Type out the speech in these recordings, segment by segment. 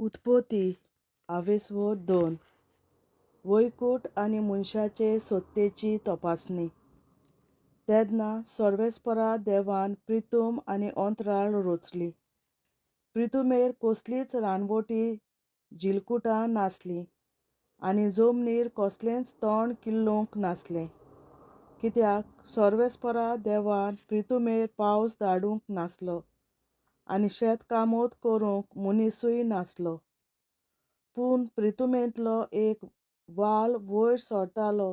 उत्पत्ती आवेसवो 2 वैकुंठ आणि मनशाचे सत्तेची तपासणी. तेन्ना सर्वेस्परा देवान प्रितूम आणि अंतराळ रचली. प्रितुमेर कसलीच रानवटी झिलकुटां नासली आनी जमनीर कसलेंच तण किल्लूंक नासलें, कित्याक सर्वेस्परा देवान प्रितुमेर पावस धाडूंक नासलो आनी शेतकामत करूंक मनीसूय नासलो. पूण प्रितुमेंतलो एक वाल वयर सरतालो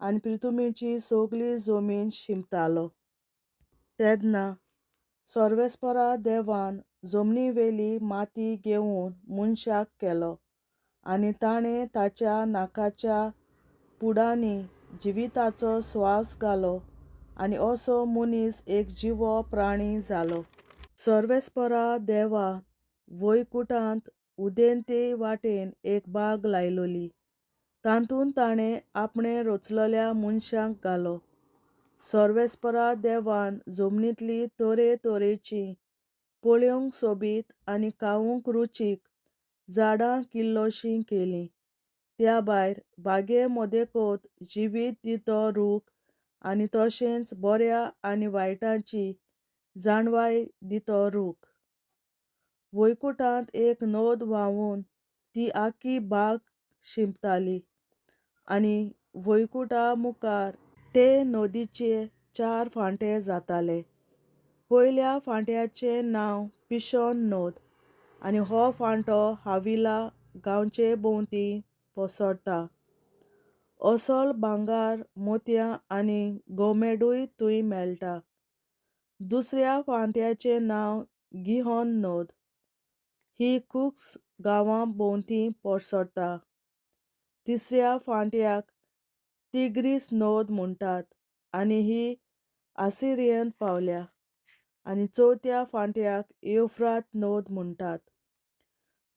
आनी प्रितुमेची सगळी जमीन शिंपतालो. तेन्ना सर्वेस्परा देवान जमनीवेली माती घेवन मनशाक केलो आनी ताणें ताच्या नाकाच्या पुडांनी जिविताचो स्वास घालो आनी असो मनीस एक जिवो प्राणी जालो. सर्वेस्परा देवान वैकुंठांत उदेंते वाटेन एक बाग लायलोली. तातूंत ताणें आपणे रचलल्या मनशांक घालो. सर्वेस्परा देवान जमनींतली तरेतरेचीं पळोवंक सोबीत आनी खावंक रुचीक झाडां किल्लोशीं केलीं. त्या भायर बागे मदेकच जिवीत दितो रूख आनी तशेंच बऱ्या आनी वायटाची जाणवाय दितो रूख. वैकुंठांत एक नद व्हांवून ती आख्खी बाग शिंपताली आनी वैकुंठा मुखार ते नदीचे 4 फांटे जाताले. पयल्या फांट्याचें नांव पिशोन नद आनी हो फांटो हाविला गांवचे भोंवतणी पसरता. अस्सल भांगार, मोतयां आनी गोमेडूय थंय मेळटा. दुसऱ्या फांट्याचें नांव गिहोन नद. ही कुक्स गांवा भोंवतणी पसरता. तिसऱ्या फांट्याक तिग्रीस नद म्हणटात आनी ही आसिरियेंत पावल्या. आनी चवथ्या फांट्याक युफ्रात नद म्हणटात.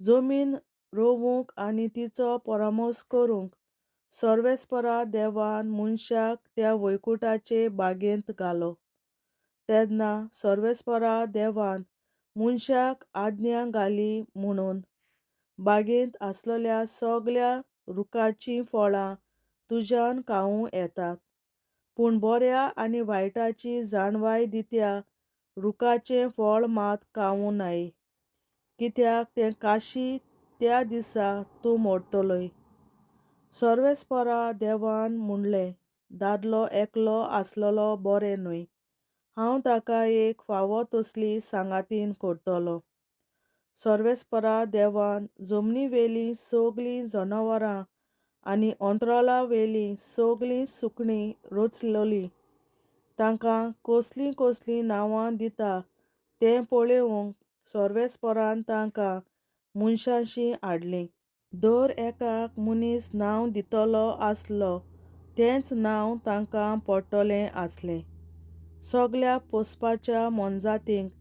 जमीन रोवूंक आनी तिचो परामोस करूंक सर्वेस्परा देवान मनशाक त्या वैकुंठाचे बागेंत घालो. तेन्ना सर्वेस्परा देवान मनशाक आज्ञा घाली म्हणून बागेंत आसलल्या सगळ्या रुखाचीं फळां तुज्यान खावूं येतात, पूण बऱ्या आनी वायटाची जाणवाय दित्या रुखाचें फळ मात खावूं न्हय, कित्याक तें काशी त्या दिसा तूं मरतलोय. सर्वेस्परा देवान म्हणलें, दादलो एकलो आसलोलो बरें न्हय. हांव ताका एक फावो तसली सांगातीन करतलों. सर्वेस्परा देवान जमनीवेलीं सगळीं जनावरां आनी अंतराळावेलीं सगळीं सुकणीं रचलोलीं. तांकां कसलीं कसलीं नांवां दिता तें पळोवंक सर्वेस्परान तांकां मनशांशीं हाडलीं. दर एकाक मनीस नांव दितलो आसलो तेंच नांव तांकां पडटलें आसलें. सगळ्या पोसपाच्या मोनजातींक,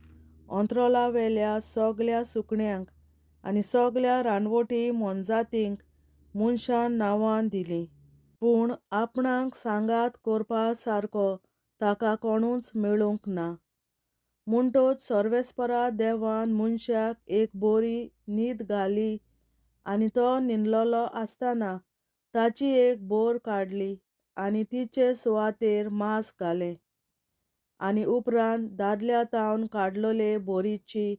अंतराळावेल्या सगळ्या सुकण्यांक आनी सगळ्या रानवटी मोनजातींक मनशान नांवां दिलीं. पूण आपणाक सांगात करपा सारको ताका कोणूच मेळूंक ना. म्हणटच सर्वेस्परा देवान मनशाक एक बरी न्हीद घाली आनी तो न्हिदलोलो आसतना ताची एक बोर काडली आनी तिचे सुवातेर मांस घालें. आनी उपरांत दादल्या तावन काडलोले बोरीची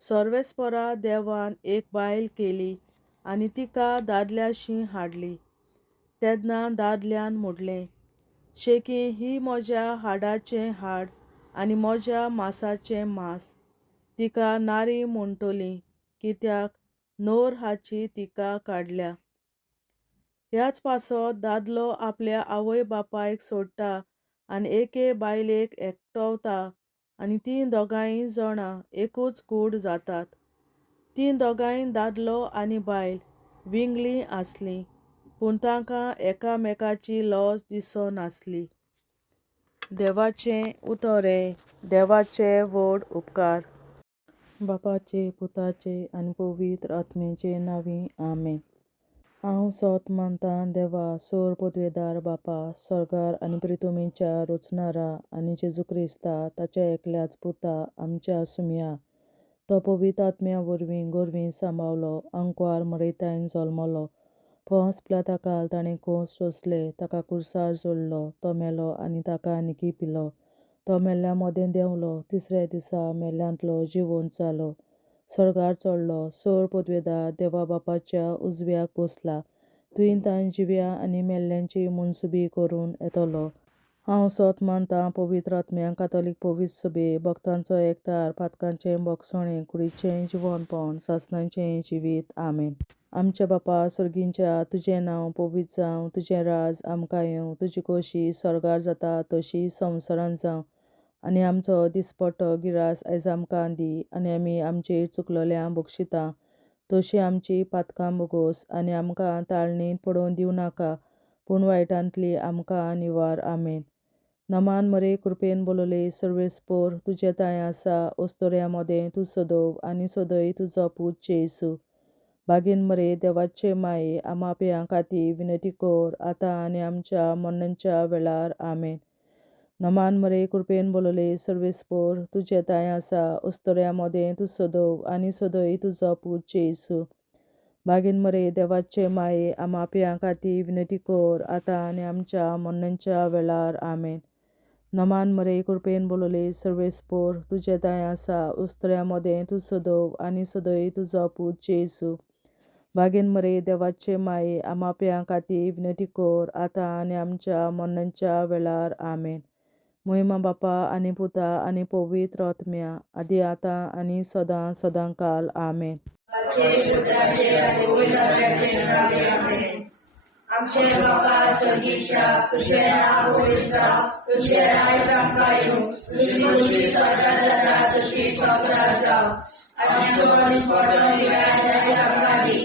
सर्वेस्परा देवान एक बायल केली आनी तिका दादल्याशीं हाडली. तेन्ना दादल्यान म्हणलें, शेकी ही म्हज्या हाडाचें हाड आनी म्हज्या मांसाचें मांस. तिका नारी म्हणटलीं, कित्याक न्हंर हाची तिका काडल्या. ह्याच पासत दादलो आपल्या आवय बापायक सोडटा आनी एके बायलेक एकटवता आनी तीं दोगांय जाणां एकूच कूड जातात. तीं दोगांय दादलो आनी बायल विंगळीं आसलीं, पूण तांकां एकामेकाची लज दिसनासली. देवाचें उतोरें. देवाचे व्हड उपकार. बापाचे, पुताचे आनी पवित्र आत्म्याचे नांवीं आमेन. हांव सोत मानतां देवा, सोर पदवेदार बापा, सर्गार आनी प्रितुमेच्या रचणारा आनी जेजू क्रिस्ता ताच्या एकल्याच पुता आमच्या सुम्या तो पवित्र आत्म्या वरवीं गोरवीं सांबाळलो, अंकवार मरयतायन जल्मलो. पोंस पिलाताकाल ताणें कोस सोंसले, ताका कुर्सार जोडलो, तो मेलो आनी ताका निकी पिलो. तो मेल्ल्या मोदें देंवलो, तिसऱ्या दिसा मेल्ल्यांतलो जिवंत जालो, सर्गार चडलो, सोर पदवेदार देवा बापाच्या उजव्याक बसला. तुयेन ताण जिव्या आनी मेल्ल्यांची मनसुबी करून येतलो. हांव सोत मानतां पवित्र आत्म्यांक, कातोलीक पवित्र सभे, भक्तांचो एकठार, पातकांचें भोगसणें, कुडीचें जिवंतपण, सासणाचें जिवीत. आमेन. आमच्या बापा सर्गींच्या, तुजें नांव पवित्र जावं, तुजें राज आमकां येवं, तुजी खोशी स्वर्गार जाता तशी संवसारांत जावं. आनी आमचो दिसपट्टो गिरास आयज आमकां दी, आनी आमी आमचेर चुकलोल्यांक बक्षिता तशी आमची पातकां बोगोस, आनी आमकां ताळणेंत पडोवन दिवं नाका, पूण वायटांतली आमकां निवार. आमेन. नमान मरे कृपेन बोलोले सर्वेस्पोर, तुजे ताय आसा, ओस्तोऱ्या मोदें तूं सदोव, आनी सदय तुजो पूत जेसू. बागीन मरे देवाचे माये, आमा पियां खातीर विनंती कर, आतां आनी आमच्या मरणाच्या वेळार. आमेन. नमान मरे कृपेन बोलोले सर्वेस्पोर, तुजे ताय आसा, ओस्तोऱ्या मोदें तूं सदोव, आनी सदय तुजो पूत जेसू. बागीन मरे देवाचे माये, आमा पियां खातीर विनंती कर, आतां आनी आमच्या मरणाच्या वेळार. आमेन. नमान मरे कृपेन बोलोले सर्वेस्पोर, तुजे ताय आसा, ओस्तोऱ्या मोदें तूं सदोव, आनी सदय तुजो पूत जेसू. बागीन मरे देवाचे माये, आमा पियां खातीर विनंती कर, आतां आनी आमच्या मरणाच्या वेळार. आमेन. महिमा बापा आनी पुता आनी पवित्र आत्म्या, आदी आतां आनी सदां सदांकाल. आमेन. आमचे बापा सर्गीच्या, तुझें नांव पवित्र जावं, तुझें राज आमकां येवं, तुजी खोशी स्वर्गार जाता तशी संवसारांत जावं. आनी आमचो दिसपट्टो गिरास आयज आमकां दी,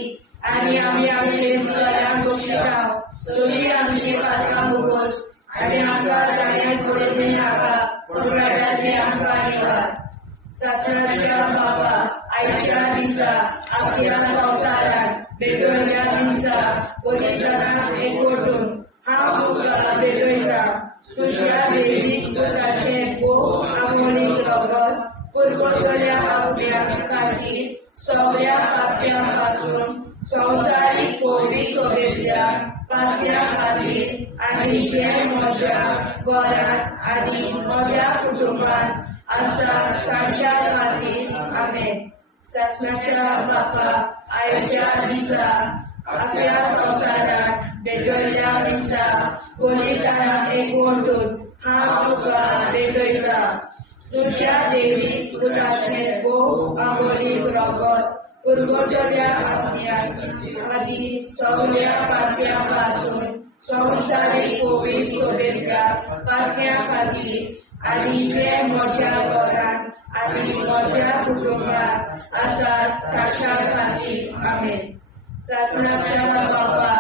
आनी आमी आमचेर चुकलोल्यांक बक्षिता तशी आमची पातकां बोगोस, आनी आमकां ताळ्यांत पडोवन दिवं नाका, पूण वायटांतली आमकां निवार. सासणाच्या बापा, आयच्या दिसा आख्या संवसारांत भेटवयल्या दिसा पवित्रांक एकवटून हांव तुका भेटयता. तुज्या देवीक पुताचें भोव आमोणीक रगत पुरगोतल्या आत्म्या खातीर सगळ्या पाप्यां पासून संवसारीक पवित्र सभेंतल्या पाप्यां खातीर, आनी जे म्हज्या घरांत आनी म्हज्या कुटुंबांत आसा तांच्या खातीर. आमेन. सासणाच्या बापा, आयच्या दिसा आख्या संवसारांत भेटवयल्या दिसा पवित्रांक एकवटून हांव तुका भेटयता. तुज्या देवीक पुताचें भोव आमोणीक रगत पुरगोतल्या आत्म्या खातीर सगळ्या पाप्यां पासून संवसारीक पवित्र सभेंतल्या पाप्यां खातीर, आनी जे म्हज्या घरांत आनी म्हज्या कुटुंबांत आसात तांच्या खातीर. आमेन. सासणाच्या बापा,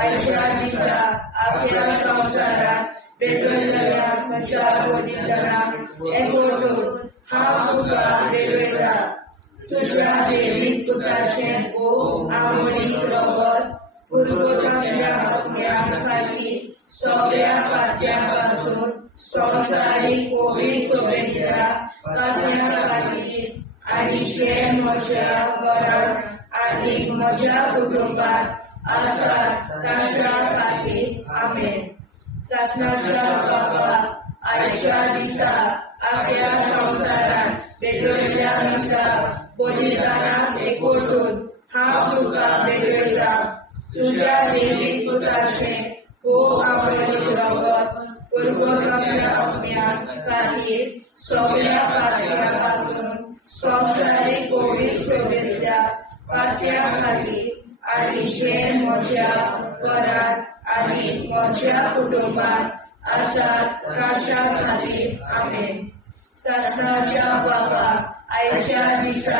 आयच्या दिसा आख्या संवसारांत भेटवयल्या म्हज्या पवित्रांक एकवटून हांव तुका भेटयता. तुज्या देवीक पुताचें भोव आमोणीक रगत पुरगोतल्या आत्म्या खातीर सगळ्या पाप्यां पासून संवसारीक पवित्र सभेंतल्या पाप्यां खातीर, आनी जे म्हज्या घरांत आनी म्हज्या कुटुंबांत आसात तांच्या खातीर. आमेन. सासणाच्या बापा, आयच्या दिसा आख्या संवसारांत भेटवयल्या दिसा पवित्रांक एकवटून हांव तुका भेटयता. तुज्या देवीक पुताचें भोव आमोणीक रगत पुरगोतल्या आत्म्या खातीर सगळ्या पाप्यां पासून संवसारीक पवित्र सभेंतल्या पाप्यां खातीर, आनी जे म्हज्या घरांत आनी म्हज्या कुटुंबांत आसात तांच्या खातीर. आमेन. सासणाच्या बापा, आयच्या दिसा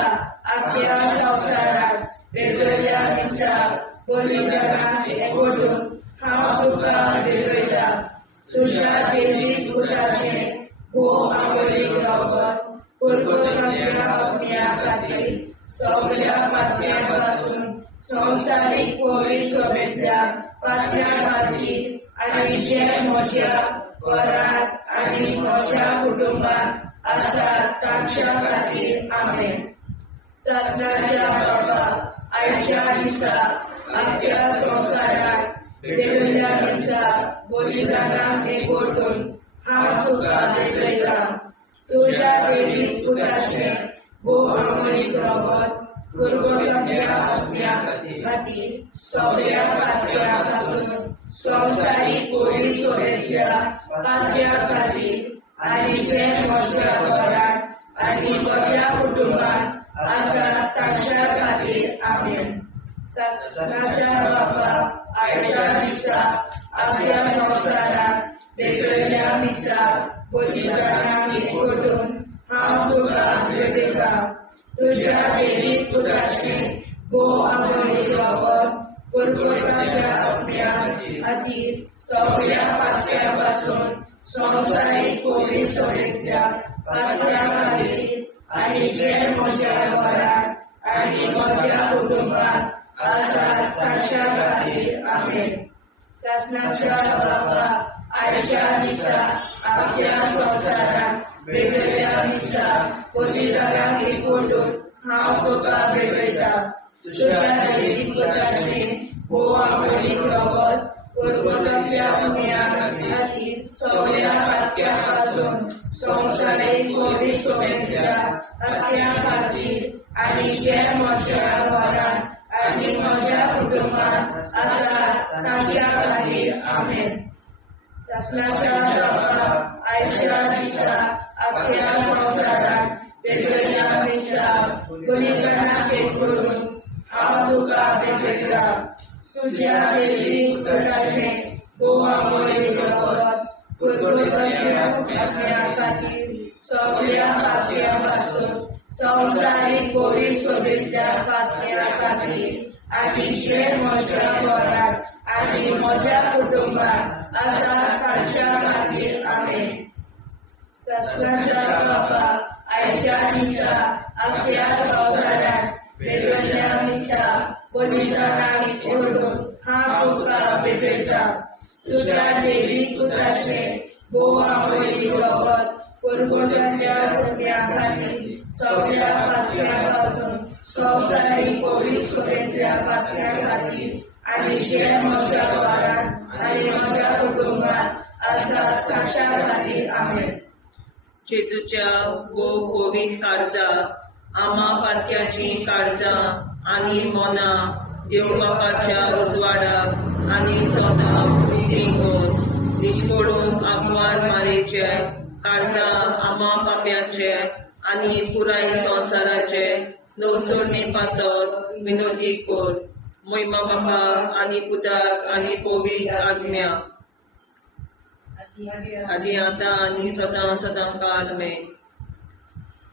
आख्या संवसारांत भेटवयल्या दिसा पवित्रांक एकवटून हांव तुका भेटयता. तुज्या देवीक पुताचें भोव आमोणीक रगत पुरगोतल्या आत्म्या खातीर सगळ्या पाप्यां पासून संवसारीक पवित्र सभेंतल्या पाप्यां खातीर, आनी जे म्हज्या घरांत आनी म्हज्या कुटुंबांत आसात तांच्या खातीर. आमेन. सत्याच्या बाबा आयच्या दिसा आपल्या संसारात भेटलेल्या दिसा बलिदानाक एकवटून हांव तुका भेटयता तुझ्या वेळीक पुताचे भोव अमळीक रगत गुरगोरल्या आज्ञा खातीर सगळ्या पातळ्यां पासून संवसारीक कोविड सोबेतल्या पातळ्यां खातीर आनी जे म्हज्या घरांत आनी म्हज्या कुटुंबांत आसा तांच्या खातीर आमेन. सत्याच्या बाबा आयच्या दिसा आपल्या संवसारात भेटलेल्या दिसा बलिदानाक एकवटून हांव तुका भेटयता तुझ्या वेळीक पुताचे भोव अमळीक रगत गुरगोरल्या आज्ञा खातीर सगळ्या पातळ्यां पासून संवसारीक कोविड सोबेतल्या पातळ्यां खातीर आनी जे म्हज्या घरांत आनी म्हज्या कुटुंबांत आसा तांच्या खातीर आमेन. सत्याच्या बाबा आयच्या दिसा आपल्या संवसारात भेटलेल्या दिसा बलिदानाक एकवटून हांव तुका भेटयता तुझ्या वेळीक पुताचे भोव अमळीक रगत गुरगोरल्या आज्ञा खातीर सगळ्या पातळ्यां पासून संवसारीक कोविड सोबेतल्या पातळ्यां खातीर आनी जे म्हज्या घरांत आनी म्हज्या कुटुंबांत आसा तांच्या खातीर आमेन. सत्याच्या बाबा आयच्या दिसा आपल्या संवसारात भेटलेल्या दिसा बलिदानाक एकवटून हांव तुका भेटयता तुझ्या वेळीक पुताचे भोव अमळीक रगत गुरगोरल्या आज्ञा खातीर सगळ्या पातळ्यां पासून संवसारीक कोविड सोबेतल्या पातळ्यां खातीर आनी जे म्हज्या घरांत आनी म्हज्या कुटुंबांत आसा तांच्या खातीर आमेन. सत्याच्या बाबा आयच्या दिसा आपल्या संवसारात भेटलेल्या दिसा बलिदानाक एकवटून हांव तुका भेटयता तुझ्या वेळीक पुताचे भोव अमळीक रगत गुरगोरल्या आज्ञा खातीर सगळ्या पातळ्यां पासून संवसारीक कोविड सोबेतल्या पातळ्यां खातीर आनी जे म्हज्या घरांत आनी म्हज्या कुटुंबांत आसा तांच्या खातीर आमेन. जेजूच्या भोव कोविड काळजा आम्हा पातक्याची काळजां आनी मोना देव बापाच्या उजवाडाक आनी सोदाक विधी दिश्कोडून आग्वाद मारेचे काळजां आम्हा पाप्याचे आनी पुराय संवसाराचे नवसोडणे पासत विनोदी कोर महिमा बापा आनी पुताक आनी पवित्र आज्ञा आदी आतां आनी सदां सदां काल में.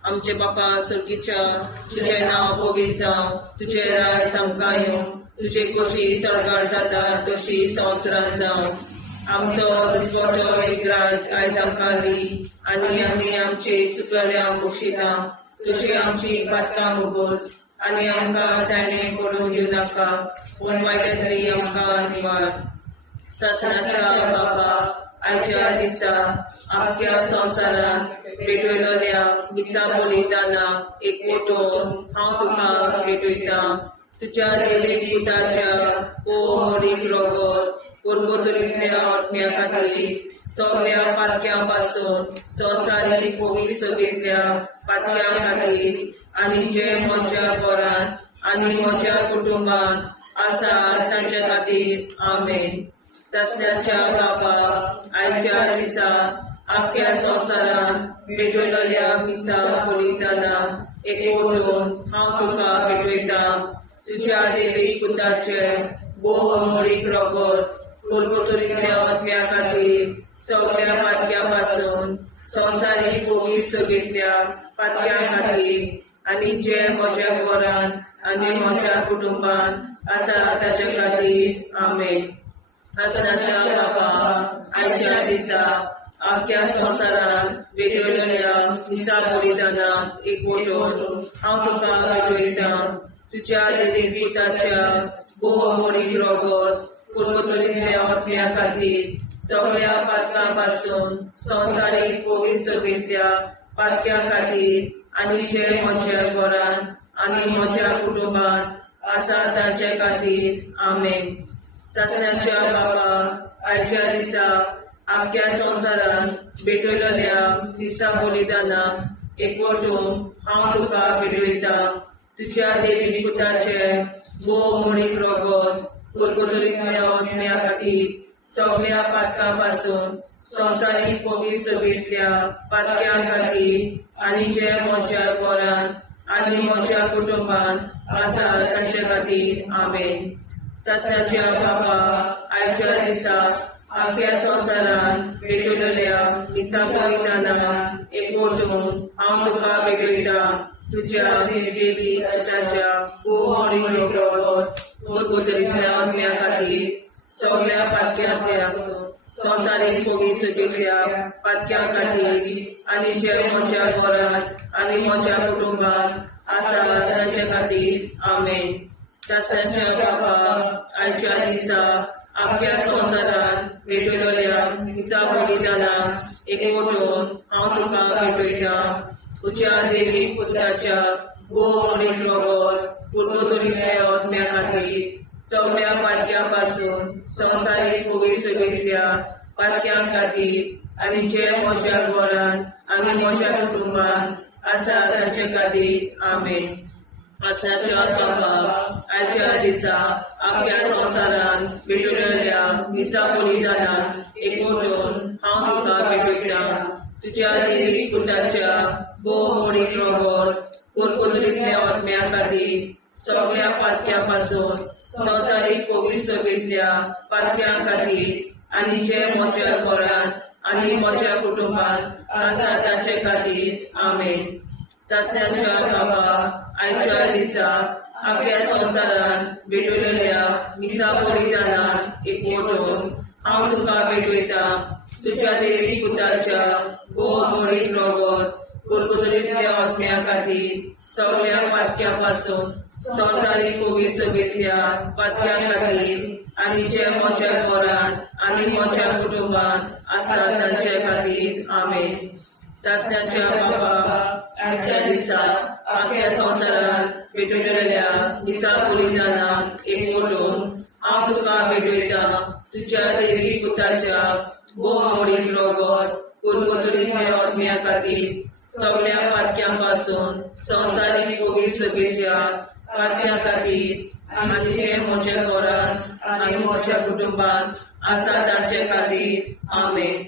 आमचे बापा सर्गीच्या तुझे नांव पवित्र जावं तुझे राज आमकां येवं तुझे कशी चडगाड जाता तशी संवसारांत जावं आमचो दिसवटो एक राज आयज आमकां दी आनी आमी आमचे चुकल्यांक बक्षिता तुजी आमची पातकां मुगोस आनी आमकां ताणें पडून दिवं नाका पूण वायटांतली आमकां निवार. सत्याच्या बाबा आयच्या दिसा आख्या संवसारांत भेटलेल्या दिसा बलिदानाक एकवटून हांव तुका भेटयता तुज्या देवीक पुताच्या भोव अमळीक रगत गुरगोरल्या आज्ञा खातीर सगळ्या पातक्यां पासून संवसारीक कोविड सोबेतल्या पातक्यां खातीर आनी जे म्हज्या घरांत आनी म्हज्या कुटुंबांत आसा तांच्या खातीर आमेन. सत्याच्या बाबा आयच्या दिसा आख्या संवसारांत भेटलेल्या दिसा बलिदानाक एकवटून हांव तुका भेटयता तुज्या देवीक पुताचे भोव अमळीक रगत गुरगोरल्या आज्ञा खातीर सगळ्या पातक्यां पासून संवसारीक कोविड सोबेतल्या पातक्यां खातीर आनी जे म्हज्या घरांत आनी म्हज्या कुटुंबांत आसा ताच्या खातीर आमेन. सत्याच्या बाबा आयच्या दिसा आख्या संवसारांत भेटलेल्या दिसा बलिदानाक एकवटून हांव तुका भेटयता तुज्या देवीक पुताच्या भोव अमळीक रगत गुरगोरल्या आज्ञा खातीर सगळ्या पातकां पासून संवसारीक कोविड सोबेतल्या पातक्यां खातीर आनी जे म्हज्या घरांत आनी म्हज्या कुटुंबात आसा ताचे खातीर आमेन. ससण्याच्या बाबा आयच्या दिसा आख्या संवसारांत भेटयलेल्या दिसा बलिदानाक एकवटून हांव तुका भेटयता. तुज्या देवी पुताचे भोव मोडीक रगत कुरकुतरीतल्या आत्म्या खातीर सगळ्या पातकां पासून संवसारीक पवित्र सभेंतल्या पातक्यां खातीर आनी जे म्हज्या घरांत आनी म्हज्या कुटुंबांत आसा तांचे खातीर आमेन. ससण्याच्या बाबा आयच्या दिसा आख्या संवसारांत भेटयलेल्या दिसा बलिदानाक एकवटून हांव तुका भेटयता. तुज्या देवी पुताच्या भोव मोडीक रगत कुरकुतरीतल्या आत्म्या खातीर सगळ्या पातक्यांतल्या संवसारीक पवित्र सभेंतल्या पातक्यां खातीर आनी जे म्हज्या घरांत आनी म्हज्या कुटुंबात आसा तांचे खातीर आमेन. ससण्याच्या बाबा आयच्या दिसा आख्या संवसारांत भेटयलेल्या दिसा बलिदानाक एकवटून हांव तुका भेटयता. तुज्या देवी पुताच्या भोव मोडीक रगत कुरकुतरीतल्या आत्म्या खातीर सगळ्या पातक्यां पासून संवसारीक पवित्र सभेंतल्या पातक्यां खातीर आनी जे म्हज्या घरांत आनी म्हज्या कुटुंबात आसा तांचे खातीर आमेन. ससण्याच्या बाबा आयच्या दिसा आख्या संवसारांत भेटयलेल्या दिसा बलिदानाक एकवटून हांव तुका भेटयता. तुज्या देवी पुताच्या भोव मोडीक रगत कुरकुतरीतल्या आत्म्या खातीर सगळ्या पातक्यां पासून संवसारीक पवित्र सभेंतल्या पातक्यां खातीर आनी जे म्हज्या घरांत आनी म्हज्या कुटुंबात आसा तांचे खातीर आमेन. ससण्याच्या बाबा आयच्या दिसा आख्या संवसारांत भेटयलेल्या दिसा बलिदानाक एकवटून हांव तुका भेटयता. तुज्या देवी पुताच्या भोव मोडीक रगत कुरकुतरीतल्या आत्म्या खातीर सगळ्या पातक्यां पासून संवसारीक पवित्र सभेंतल्या पातक्यां खातीर आनी जे म्हज्या घरांत आनी म्हज्या कुटुंबात आसा तांचे खातीर आमेन. ससण्याच्या बाबा आयच्या दिसा आख्या संवसारांत भेटयलेल्या दिसा बलिदानाक एकवटून हांव तुका भेटयता. तुज्या देवी पुताच्या भोव मोडीक रगत कुरकुतरीतल्या आत्म्या खातीर सगळ्या पातक्यां पासून संवसारीक पवित्र सभेंतल्या पातक्यां खातीर आनी जे म्हज्या घरांत आनी म्हज्या कुटुंबात आसा तांचे खातीर आमेन.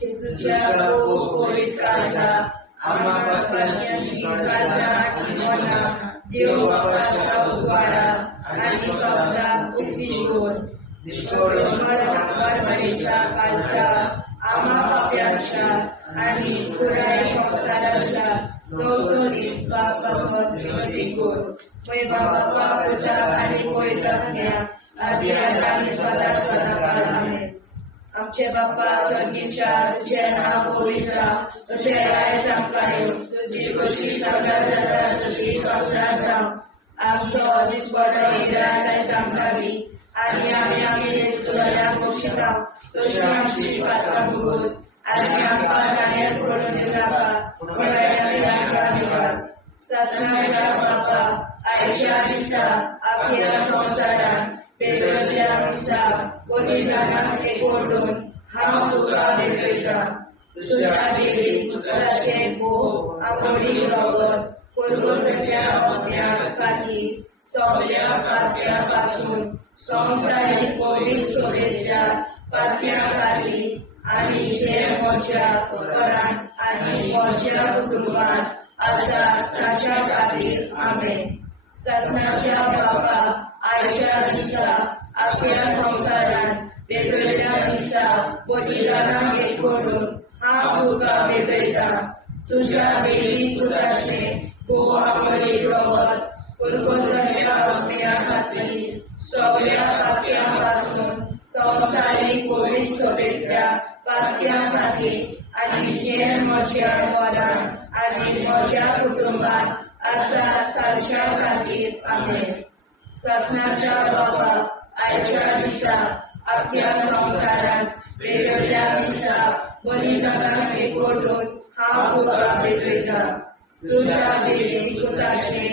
जेजूच्या भोव पवित्र काळजा आम्हा पातकांची काळजा आनी मना देव बापाच्या उजवाडा आनी कपडा उक्ती दोन परमेच्या काळजा आम्हा पाप्यांच्या आनी पुराय संवसाराच्या नवसोनीत पापासोन विनती कर. पळय बाबा करता आनी पळयता आदी आनी सदा सदाकाळ आमेन. आमचे बाप्पा स्वर्गीच्या तुझे नाव पवित्र तुझे राय आमकां येवं. तुजी कशी सगळ्यात जाता तशी संवसारांत जावं. आमचो दिसपडो हिराय आमकां दी आनी आमी आमचे चुकल्यांक बक्षिता तशी आमची पातकां भोगोस आनी आमकां नाण्यार पडून दिनाका पण आमी आमकां निवार. ससण्याच्या बापा आयच्या दिसा आख्या संवसारांत भेटयलेल्या दिसा बलिदानाक एकवटून हांव तुका भेटयता. तुज्या देवी पुताचे भोव मोडीक रगत कुरकुतरीतल्या आत्म्या खातीर सगळ्या पातक्यां पासून संवसारीक पवित्र सभेंतल्या पातक्यां खातीर आनी जे म्हज्या घरांत आनी म्हज्या कुटुंबात आसा ताच्या खातीर आमेन. ससण्याच्या बापा आयच्या दिसा आख्या संवसारांत भेटयलेल्या दिसा बलिदानाक एकवटून हांव तुका भेटयता. तुज्या देवी पुताचे भोव मोडीक रगत कुरकुतरीतल्या आत्म्या खातीर सगळ्या पातक्यां पासून संवसारीक पवित्र सभेंतल्या पातक्यां खातीर आनी जे म्हज्या घरांत आनी म्हज्या कुटुंबात आसा तांच्या खातीर आमेन. ससण्याच्या बापा आयच्या दिसा आख्या संवसारांत भेटयलेल्या दिसा बलिदानाक एकवटून हांव तुका भेटयता. तुज्या देवी पुताचे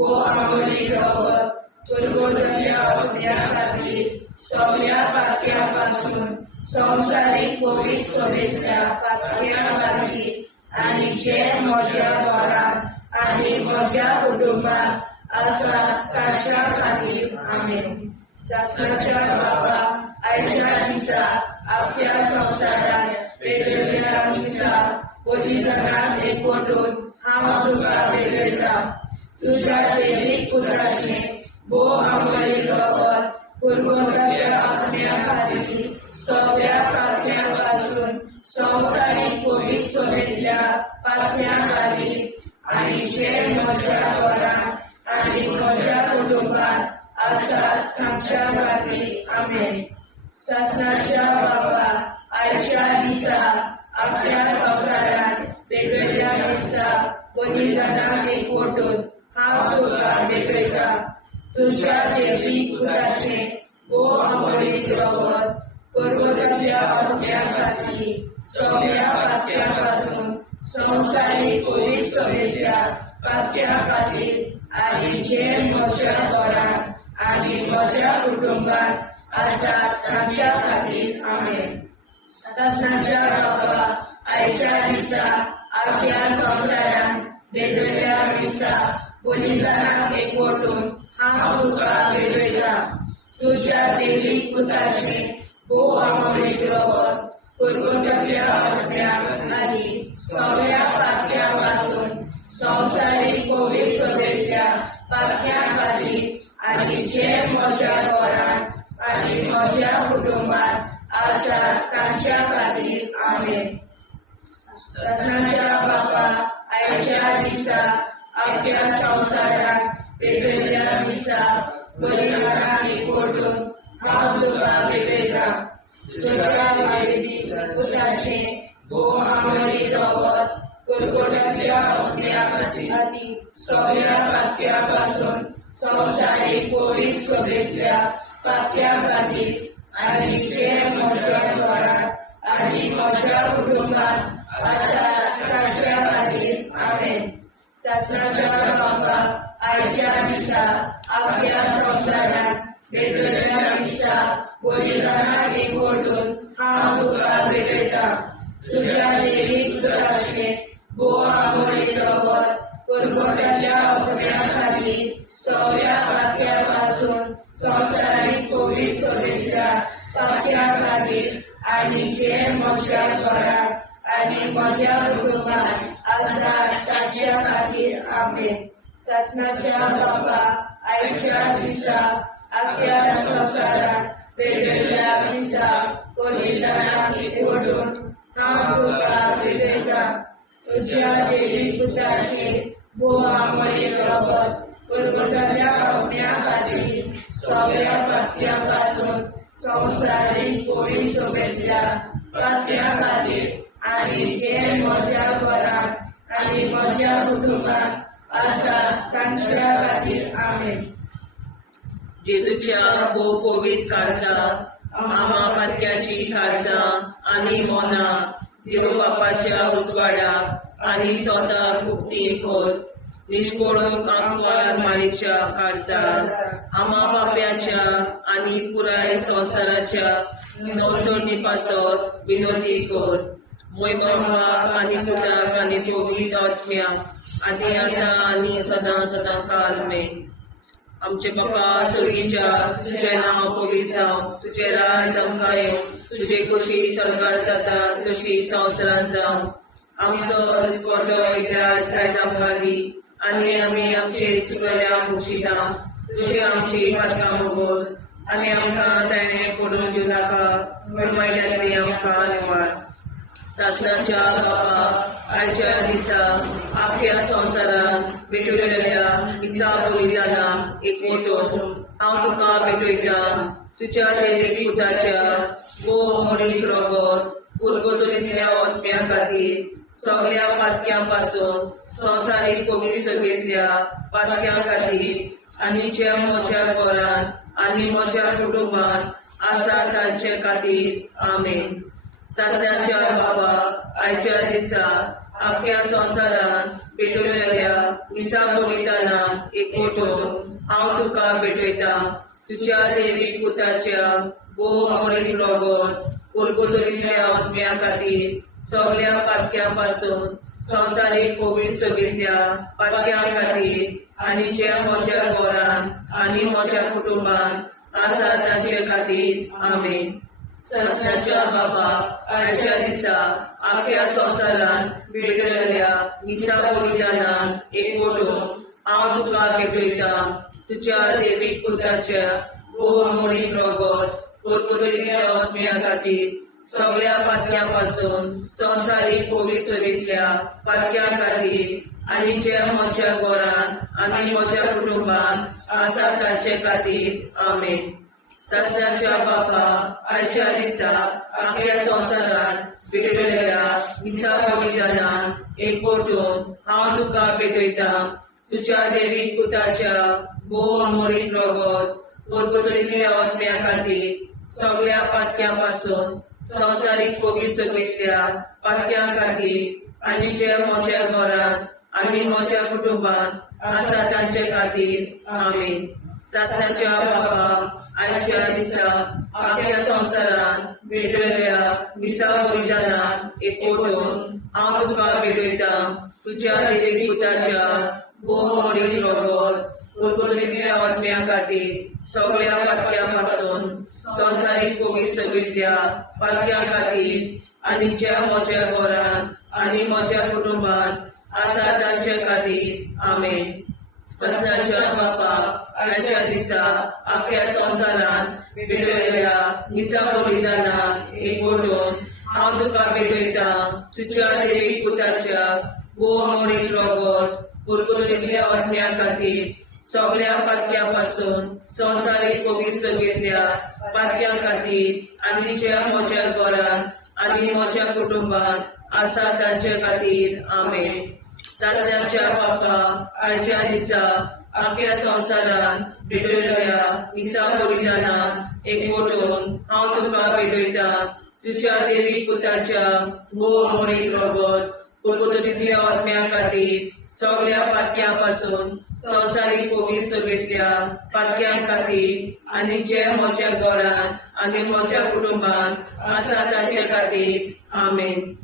वो आमोली रगत पुरगोटल्या अग्न्या खातीर सगळ्या पातक्यापासून संवसारीक कोवीड सोबेतल्या पातक्या खातीर आनी जे म्हज्या घरांत आनी म्हज्या कुटुंबात आसा ताच्या खातीर आमेन. शास्त्राच्या बाबा आयच्या दिसा आपल्या संवसारात पेटयल्ल्या दिसा बलिदानाक एकवटून हांव तुका पेटयता. तुज्या दैवीक पुताचें भोव आमोली रगत पुरगोटल्या अग्न्या खातीर सगळ्या पातक्यां संवसारीक कोवीड सोबेतल्या पातक्यां खातीर आनी जे म्हज्या घरांत आनी म्हज्या कुटुंबात आसात तांच्या खातीर आमेन. शास्त्राच्या बाबा आयच्या दिसा आपल्या संवसारात पेटयल्ल्या दिसा बलिदानाक एकवटून हांव तुका पेटयता. तुज्या दैवीक पुताचें भोव आमोली रगत पुरगोटल्या अग्न्या खातीर सगळ्या पातक्यां संवसारीक कोवीड सोबेतल्या पातक्यां खातीर आनी जे म्हज्या घरांत आनी म्हज्या कुटुंबात आसात तांच्या खातीर आमेन. शास्त्राच्या बाबा आयच्या दिसा आपल्या संवसारात पेटयल्ल्या दिसा बलिदानाक एकवटून हांव तुका पेटयता. तुज्या दैवीक पुताचें भोव आमोली रगत पुरगोटल्या अग्न्या खातीर सगळ्या पातक्यां संवसारीक कोवीड सोबेतल्या पातक्यां खातीर आनी जे म्हज्या घरांत आनी म्हज्या कुटुंबात आसात तांच्या खातीर आमेन. शास्त्राच्या बाबा आयच्या दिसा आपल्या संवसारात पेटयल्ल्या दिसा बलिदानाक एकवटून हांव तुका पेटयता. तुज्या दैवीक पुताचें भोव आमोली रगत पुरगोटल्या अग्न्या खातीर सगळ्या पातक्यां संवसारीक कोवीड सोबेतल्या पातक्यां खातीर आनी जे म्हज्या घरांत आनी म्हज्या कुटुंबात आसात तांच्या खातीर आमेन. शास्त्राच्या बाबा आयच्या दिसा आपल्या संवसारात पेटयल्ल्या दिसा बलिदानाक एकवटून हांव तुका पेटयता. तुज्या दैवीक पुताचें भोव आमोली रगत पुरगोटल्या अग्न्या खातीर सगळ्या पातक्यां संवसारीक कोवीड सोबेतल्या पातक्यां खातीर आनी जे म्हज्या घरांत आनी म्हज्या कुटुंबात आसात तांच्या खातीर आमेन. शास्त्राच्या बाबा आयच्या दिसा आपल्या संवसारात पेटयल्ल्या दिसा बलिदानाक एकवटून हांव तुका पेटयता. तुज्या दैवीक पुताचें भोव आमोली रगत पुरगोटल्या अग्न्या खातीर सगळ्या पातक्यां संवसारीक कोवीड सोबेतल्या पातक्यां खातीर आनी जे म्हज्या घरांत आनी म्हज्या कुटुंबात आसात तांच्या खातीर आमेन. जेजूच्या भोव कोवीड काळजां आमा पातक्याची काळजां आनी मोना देव बापाच्या उजवाडाक आनी स्वता मुक्ती कोर. निष्पळून आंकवार माळेच्या काळजांत आमा बाप्याच्या आनी पुराय संवसाराच्या नवसोडणी पासत विनोदी कोर. मोयबापाक आनी पुताक आनी पवित्र आत्म्याक आदी आतां आनी सदां सदां काल मेन. आमचे बापा सर्गीच्या तुझें नांव पवित्र जावं. तुजें राज आमकां येवं. तुजी कशी स्वर्गार जाता तशी संवसारांत जावं. आमचो दिसपटो एकदांच आयज आमकां दी आनी आमी आमचे चुकल्यांक बक्षिता. तुजी आमची पातकां भोगोस आनी आमकां ताणें पडून दिवं नाका पूण वायटांतली आमकां निवाड. शास्त्राच्या बाबा आयच्या दिसा आपल्या संवसारांत पेटयल्ल्या दिसा बलिदानाक एकवटून हांव तुका पेटयता. तुज्या दैवीक पुताच्या भोव आमोली रगत पुरगोटल्या अग्न्या खातीर सगळ्या पातक्यां संवसारीक कोवीड सोबेतल्या पातक्यां खातीर आनी जे म्हज्या घरांत आनी म्हज्या कुटुंबात आसा तांचे खातीर आमेन. शास्त्राच्या बाबा आयच्या दिसा आख्या संवसारान पेटयलेल्या मिसा बलिदाना एकवटो हांव तुका भेटयता तुज्या देवीक पुताच्या भोव मोडीन रगत कोलगोतरींतल्या आत्म्या खातीर सगळ्या पातक्यां पासून संवसारीक कोवीड सगळींतल्या पातक्यां खातीर आनी जे म्हज्या घरान आनी म्हज्या कुटुंबान आसा तांचे खातीर आमेन. सस्नाच्या बापाक आयच्या दिसा आख्या संवसारान भेटयलेल्या मिसा बलिदानान एकवटून हांव तुका भेटयता तुज्या देवीक पुताच्या भोव मोडीन रगत कोलगोतरींतल्या आत्म्या खातीर सगळ्या पातक्यां पासून संवसारीक कोवीड सगळींतल्या पातक्यां खातीर आनी जे म्हज्या घरान आनी म्हज्या कुटुंबान आसा तांचे खातीर आमेन. सस्नाच्या बापा आयच्या दिसा आख्या संवसारान भेटयलेल्या मिसा बलिदानान एकवटून हांव तुका भेटयता तुज्या देवीक पुताच्या भोव मोडीन रगत कोलगोतरींतल्या आत्म्या खातीर सगळ्या पातक्यां पासून संवसारीक कोवीड सगळींतल्या पातक्यां खातीर आनी जे म्हज्या घरान आनी म्हज्या कुटुंबान आसा तांचे खातीर आमेन. सस्नाच्या बापा आयच्या दिसा आख्या संवसारान भेटयलेल्या मिसा बलिदानान एकवटून हांव तुका भेटयता तुज्या देवीक पुताच्या भोव मोडीन रगत कोलगोतरींतल्या आत्म्या खातीर सगळ्या पातक्यां पासून संवसारीक कोवीड सगळींतल्या पातक्यां खातीर आनी ज्या म्हज्या घरान आनी म्हज्या कुटुंबान आसा तांचे खातीर आमेन. सस्नाच्या बापा आयच्या दिसा आख्या संवसारान भेटयलेल्या मिसा बलिदानान एकवटून हांव तुका भेटयता तुज्या देवीक पुताच्या भोव मोडीन रगत कोलगोतरींतल्या आत्म्या खातीर सगळ्या पातक्यां पासून संवसारीक कोवीड सगळींतल्या पातक्यां खातीर आनी ज्या म्हज्या घरान आनी म्हज्या कुटुंबान आसा तांचे खातीर आमेन. सस्नाच्या बापा आयच्या दिसा आख्या संवसारान भेटयलेल्या मिसा बलिदानान एकवटून हांव तुका भेटयता तुज्या देवीक पुताच्या भोव मोडीन रगत कोलगोतरींतल्या आत्म्या खातीर सगळ्या पातक्यां पासून संवसारीक कोवीड सगळींतल्या पातक्यां खातीर आनी जे म्हज्या घरान आनी म्हज्या कुटुंबान आसा तांचे खातीर आमेन.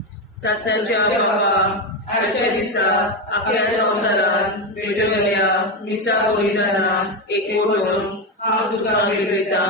सस्नाच्या बापा आयच्या दिसा आख्या संवसारान भेटयलेल्या मिसा बलिदानान एकवटून हांव तुका भेटयता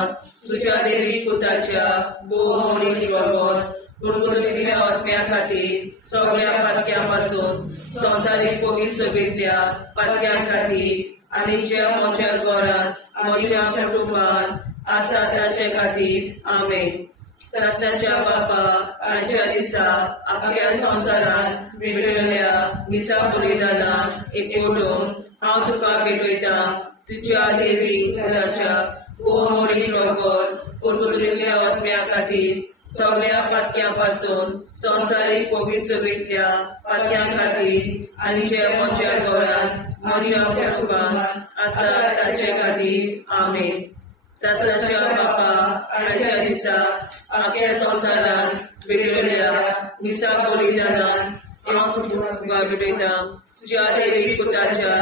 तुज्या देवीक पुताच्या भोव मोडीन रगत कोलगोतरींतल्या आत्म्या खातीर सगळ्या पातक्यां पासून संवसारीक कोवीड सगळींतल्या पातक्यां खातीर आनी जे म्हज्या घरान म्हज्या कुटुंबान आसा तांचे खातीर आमेन. सस्नाच्या बापा आयच्या दिसा आख्या संवसारान भेटयलेल्या मिसा बलिदानान एकवटून हांव तुका भेटयता तुज्या देवीक पुताच्या भोव मोडीन रगत कोलगोतरींतल्या आत्म्या खातीर सगळ्या पातक्यां पासून संवसारीक कोवीड सगळींतल्या पातक्यां खातीर आनी जे म्हज्या घरान म्हज्या कुटुंबान आसा तांचे खातीर आमेन. सस्नाच्या बापा आयच्या दिसा आख्या संवसारान भेटयलेल्या मिसा बलिदानान हांव तुका भेटयता तुज्या देवीक पुताच्या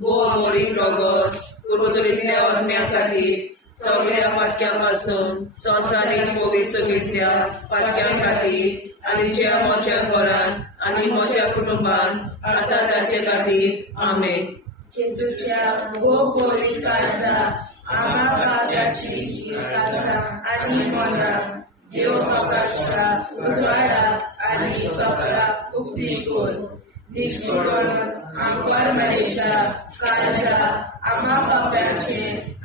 भोव मोडीन रगत कोलगोतरींतल्या आत्म्या खातीर सगळ्या पातक्यां पासून संवसारीक कोवीड सगळींतल्या पातक्यां खातीर आनी जे म्हज्या घरान आनी म्हज्या कुटुंबान आसा तांचे खातीर आमेन. जेजूच्या भोव कोवीड काळांत आम्हा पाप्याची काळजा आनी मोनाक देव बापाच्या उजवाडाक आनी सगळ्याक उक्ती कर. निश्चितपणान आमकां मेळच्या काळजा आम्हा पाप्याचे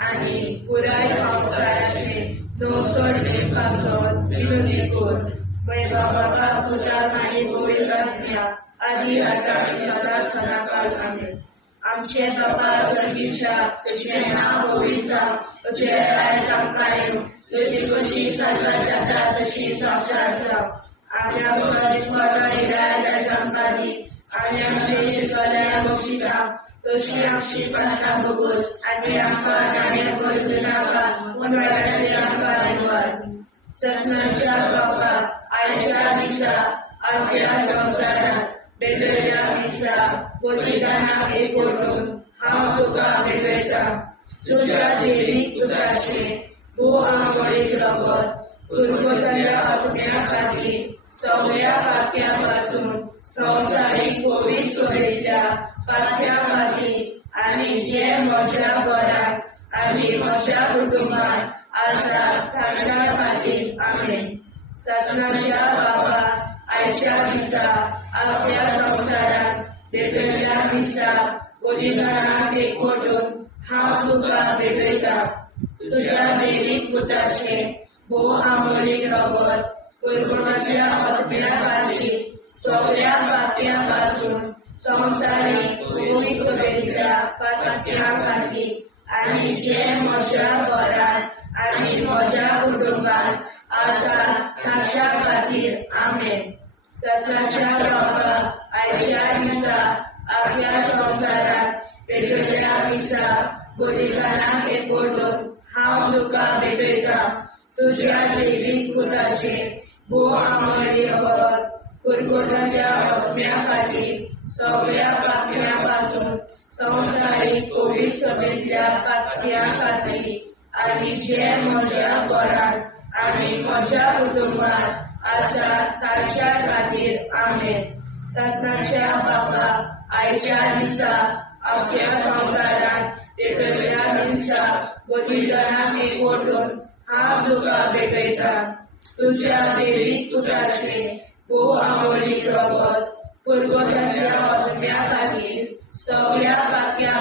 आनी पुराय संवसाराचे नवसोडणे पासून विनोदी कर. बाबा पुताक आनी पवित्र आत्म्या आदी आतां आनी सदांच सदांकाळ आमेन. आमचे बाबा सर्गीच्या तुझे नाव पवित्र तुझे राज आमकां येवं तुजी कशी सगळ्या जाता तशी संवसारांत जावं. आनी आमकां दिसपट्टो इराय आमकां दी आनी आमचे शिकल्या बक्षिता तशी आमची प्रार्थना भोगोस आनी आमकां नाणे पडूं नाका पूण वाटायली आमकां दिवार. सस्नाच्या बापा आयच्या दिसा आमच्या संवसारांत भेटयल्या मिसा बलिदानाक एकवटून हांव तुका भेटयता तुझ्या देवीक पुताचे भू आंबोळीक रगत पुरगतल्या आत्म्या खातीर सगळ्या पात्यां संवसारीक पवित्रतेच्या पात्या खातीर आनी जे म्हज्या घरांत आनी म्हज्या कुटुंबांत आसा ताच्या खातीर आमेन. सत्नाच्या बाबा आयच्या दिसा आपल्या संवसारांत भेटयल्या मिसा बलिदानाक एकवटून हांव तुका भेटयता तुझ्या देवीक पुताचे भू आंबोळीक रगत पुरगतल्या आत्म्या खातीर सगळ्या पात्यां संवसारीक पवित्रतेच्या पात्या खातीर आनी जे म्हज्या घरांत आनी म्हज्या कुटुंबांत आसा ताच्या खातीर आमेन. सत्नाच्या बाबा आयच्या दिसा आपल्या संवसारांत भेटयल्या मिसा बलिदानाक एकवटून हांव तुका भेटयता तुझ्या देवीक पुताचे भू आंबोळीक रगत पुरगतल्या आत्म्या खातीर सगळ्या पात्यां संवसारीक पवित्रतेच्या पात्या खातीर आनी जे म्हज्या घरांत आनी म्हज्या कुटुंबांत आसा ताच्या खातीर आमेन. सत्नाच्या बाबा आयच्या दिसा आपल्या संवसारांत भेटयल्या मिसा बलिदानाक एकवटून हांव तुका भेटयता तुझ्या देवीक पुताचे भू आंबोळीक रगत पुरगतल्या आत्म्या खातीर सगळ्या पात्यां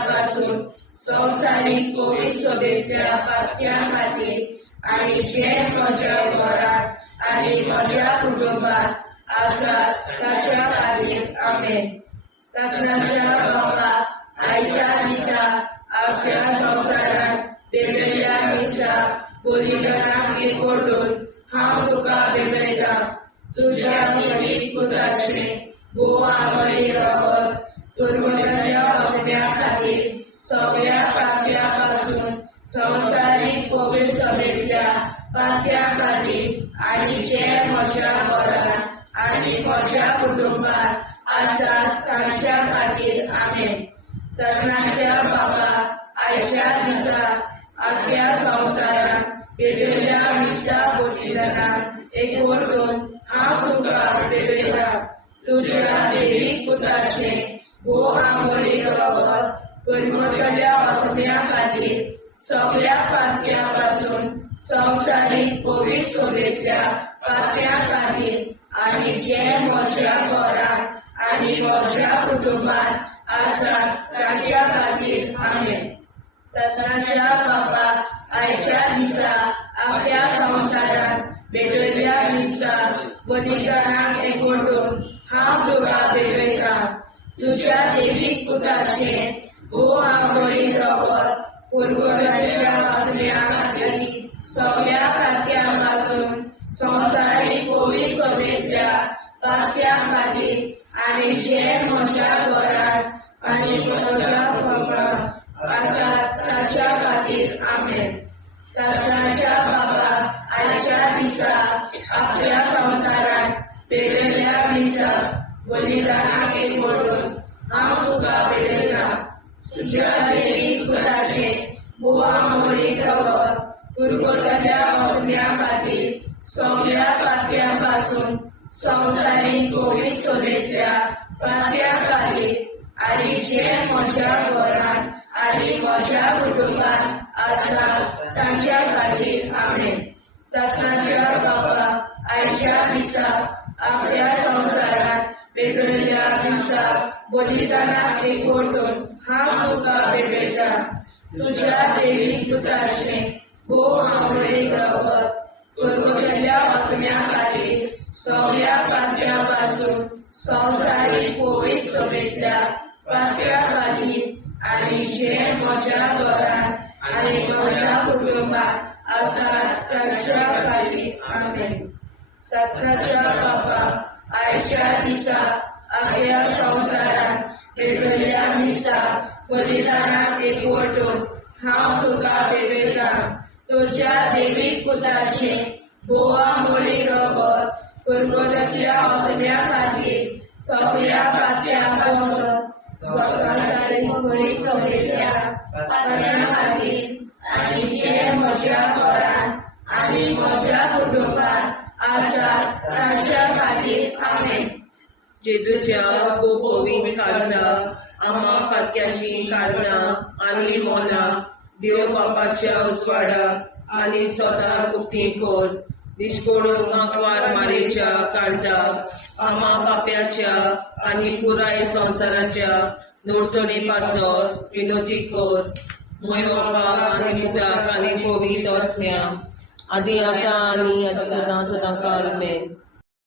संवसारीक पवित्रतेच्या पात्या खातीर आनी जे म्हज्या घरांत आनी म्हज्या कुटुंबांत आसा ताच्या खातीर आमेन. सत्नाच्या बाबा आयच्या दिसा आपल्या संवसारांत भेटयल्या मिसा बलिदानाक एकवटून हांव तुका भेटयता तुझ्या देवीक पुताचे भू आंबोळीक रगत पुरगतल्या आत्म्या खातीर सगळ्या पात्यां संवसारीक पवित्रतेच्या पात्या खातीर आनी जे म्हज्या घरांत आनी म्हज्या कुटुंबांत आसा ताच्या खातीर आमेन. सत्नाच्या बाबा आयच्या दिसा आपल्या संवसारांत भेटयल्या मिसा बलिदानाक एकवटून हांव तुका भेटयता तुझ्या देवीक पुताचे भू आंबोळीक रगत पुरगतल्या आत्म्या खातीर सगळ्या पात्यां संवसारीक पवित्रतेच्या पात्या खातीर आनी जे म्हज्या घरांत आनी म्हज्या कुटुंबांत आसा ताच्या खातीर आमेन. सत्नाच्या बाबा आयच्या दिसा आपल्या संवसारांत भेटयल्या मिसा बलिदानाक एकवटून हांव तुका भेटयता तुझ्या देवीक पुताचे भू आंबोळीक रगत पुरगतल्या आत्म्या खातीर सगळ्या पात्यां संवसारीक पवित्रतेच्या पात्या खातीर आनी जे म्हज्या घरांत आनी म्हज्या कुटुंबांत आसा ताच्या खातीर आमेन. सत्नाच्या बाबा आयच्या दिसा आपल्या संवसारांत भेटयल्या मिसा बलिदानाक एकवटून हांव तुका भेटयता तुझ्या देवीक पुताचे भू आंबोळीक रगत पुरगतल्या आत्म्या खातीर सगळ्या पात्यां संवसारीक पवित्रतेच्या पात्या खातीर आनी जे म्हज्या घरांत आनी म्हज्या कुटुंबांत आसा ताच्या खातीर आमेन. सत्नाच्या बाबा आयच्या दिसा आपल्या संवसारांत भेटयल्या मिसा बलिदानाक एकवटून हांव तुका भेटयता तुझ्या देवीक पुताचे भू आंबोळीक रगत पुरगतल्या आत्म्या खातीर सगळ्या पात्यां संवसारीक पवित्रतेच्या पात्या खातीर आनी जे म्हज्या घरांत आनी म्हज्या कुटुंबांत आसा ताच्या खातीर आमेन. सत्नाच्या बाबा आयच्या दिसा आपल्या संवसारांत भेटयल्या मिसा बलिदानाक एकवटून हांव तुका भेटयता तुझ्या देवीक पुताचे भू आंबोळीक रगत पुरगतल्या आत्म्या खातीर सगळ्या स्वतंत्र बरी चवलेल्या पातळ्या खातीर आनी जे म्हज्या घरांत आनी म्हज्या कुटुंबात आसा तांच्या खातीर आमेन. जेजूच्या पवित्र काळजा, आम्हा पातक्याची काळजा आनी मोना देव बापाच्या उजवाडाक आनी स्वता मुक्ती कोर. निष्पळून आंकवार मारेच्या काळजा, आम्हा पाप्याच्या आनी पुराय संवसाराच्या नोडसणी पासर विनोदी कोर. मोय बापाक आनी पुताक आनी पवित्र आत्म्या आदी आतां आनी सदां सदां काल आमेन.